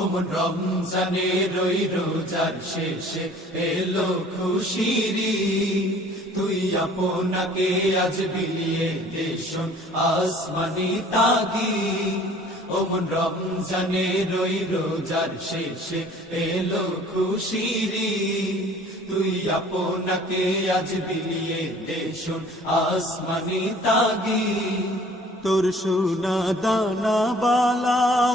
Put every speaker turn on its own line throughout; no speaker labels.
ওমন রমজানে রই রোজার শেষে এলো খুশিরি। তুই আপনাকে আজ বিলিয়ে দেশন আসমানি তাগি ওমন রমজানে রই রোজার শেষে এলো খুশিরি। তুই আপনাকে আজ বিলিয়ে দেশন আসমানি তাগি
তোর সোনা দানা বালা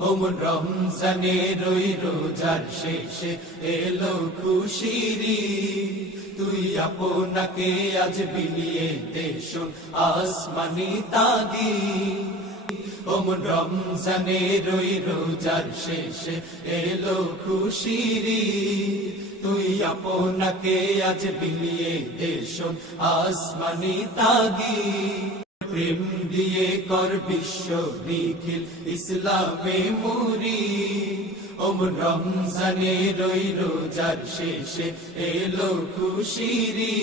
ওমন রমজানে রই রোজার শেষে এলো খুশিরি। তুই আপনাকে আজ বিলিয়ে দেশন আসমানি তাগি। ওমন রমজানে রই রোজার শেষে এলো খুশিরি। তুই আপনাকে আজ বিলিয়ে দেশন আসমানি তাগি। প্রেম দিয়ে কর বিশ্ব নিখিল ইসলামে মুরি ওম রমজানে রই রোজার শেষে এলো খুশিরি